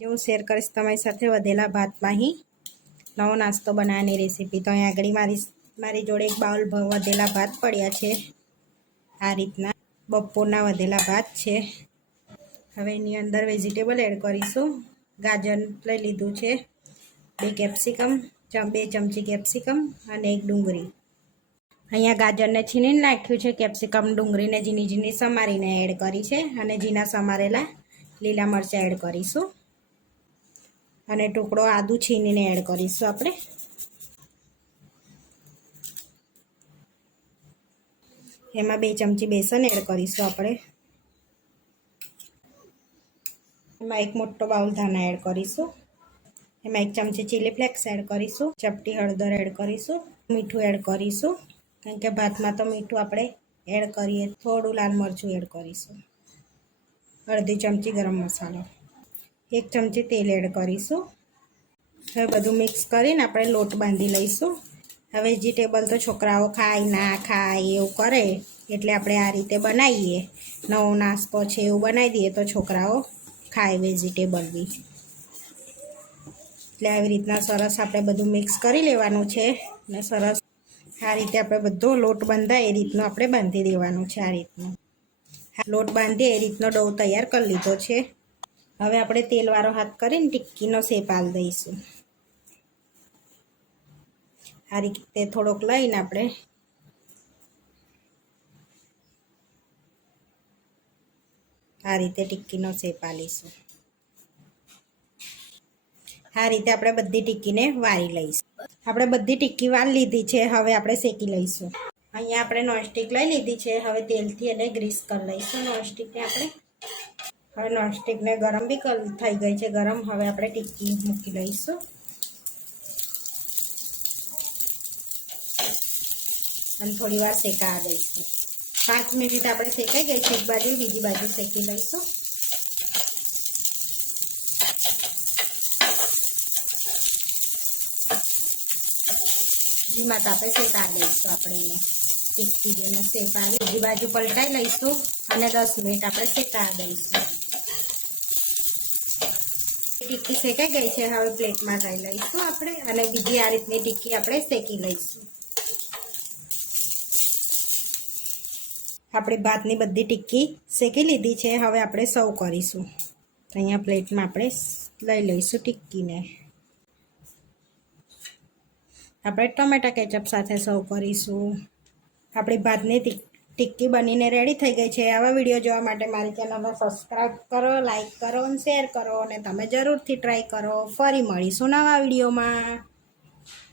જે હું શેર કરીશ તમારી સાથે વધેલા ભાતમાં અહીં નવો નાસ્તો બનાવવાની રેસીપી તો અહીં આગળ મારી મારી જોડે એક બાઉલ વધેલા ભાત પડ્યા છે. આ રીતના બપોરના વધેલા ભાત છે. હવે એની અંદર વેજીટેબલ એડ કરીશું. ગાજર લઈ લીધું છે. બે કેપ્સિકમ બે ચમચી કેપ્સિકમ અને એક ડુંગળી. અહીંયા ગાજરને છીણીને નાખ્યું છે. કેપ્સિકમ ડુંગળીને ઝીણી ઝીણી સમારીને એડ કરી છે. અને ઝીણા સમારેલા લીલા મરચાં એડ કરીશું. અને ટુકડો આદુ છીણીને એડ કરીશું આપણે. એમાં બે ચમચી બેસન એડ કરીશું આપણે. એમાં એક મોટો બાઉલ ધાણા એડ કરીશું. એમાં એક ચમચી ચીલી ફ્લેક્સ એડ કરીશું. ચપટી હળદર એડ કરીશું. મીઠું એડ કરીશું. કારણ કે ભાતમાં તો મીઠું આપણે એડ કરીએ. થોડું લાલ મરચું એડ કરીશું. અડધી ચમચી ગરમ મસાલો. એક ચમચી તેલ એડ કરીશું. હવે બધું મિક્સ કરીને આપણે લોટ બાંધી લઈશું. હવે વેજીટેબલ તો છોકરાઓ ખાય, ના ખાય, એવું કરે, એટલે આપણે આ રીતે બનાવીએ. નવો નાસ્તો છે એવું બનાવી દઈએ તો છોકરાઓ ખાય વેજીટેબલ બી. એટલે આવી રીતના સરસ આપણે બધું મિક્સ કરી લેવાનું છે અને સરસ આ રીતે આપણે બધો લોટ બંધાય, એ રીતનો આપણે બાંધી દેવાનું છે આ રીતનું. લોટ બાંધીએ, એ રીતનો ડો તૈયાર કરી લીધો છે. હવે આપણે તેલવાળો હાથ કરીને ટિક્કીનો શેપ આલ દઈશું. આ રીતે થોડોક લઈને આપણે આ રીતે ટિક્કીનો શેપ આલીશું. આ રીતે આપણે બધી ટિક્કીને વારી લઈશું. આપણે બધી ટિક્કી વાળી લીધી છે, હવે આપણે શેકી લઈશું. અહીંયા આપણે નોનસ્ટિક લઈ લીધી છે, હવે તેલથી એને ગ્રીસ કરી લઈશું. નોનસ્ટિકને આપણે હવે નોનસ્ટિકને ગરમ બી થઈ ગઈ છે ગરમ. હવે આપણે ટિક્કી મૂકી લઈશું અને થોડી વાર શેકા દઈશું. પાંચ મિનિટ આપણે શેકાઈ ગઈ છે. એક બાજુ, બીજી બાજુ શેકી લઈશું. ધીમા તાપે શેકા દઈશું આપણે એને. ટીકટી જેને શેકા બીજી બાજુ પલટાઈ લઈશું અને દસ મિનિટ આપણે શેકાવા દઈશું. ટીકી શેકાઈ ગઈ છે. હવે પ્લેટમાં લઈ લઈશું આપણે અને બીજી આ રીતની ટિક્કી આપણે શેકી લઈશું. આપણે ભાતની બધી ટિક્કી શેકી લીધી છે. હવે આપણે સર્વ કરીશું. અહીંયા પ્લેટમાં આપણે લઈ લઈશું ટિક્કીને આપણે ટમેટા કેચઅપ સાથે સર્વ કરીશું. આપણી ભાતની ટિક- ટિક્કી બનીને રેડી થઈ ગઈ છે. આવા વીડિયો જોવા માટે મારી ચેનલને સબસ્ક્રાઈબ કરો લાઈક કરો અને શેર કરો અને તમે જરૂરથી ટ્રાય કરો. ફરી મળીશું નવા વિડીયોમાં.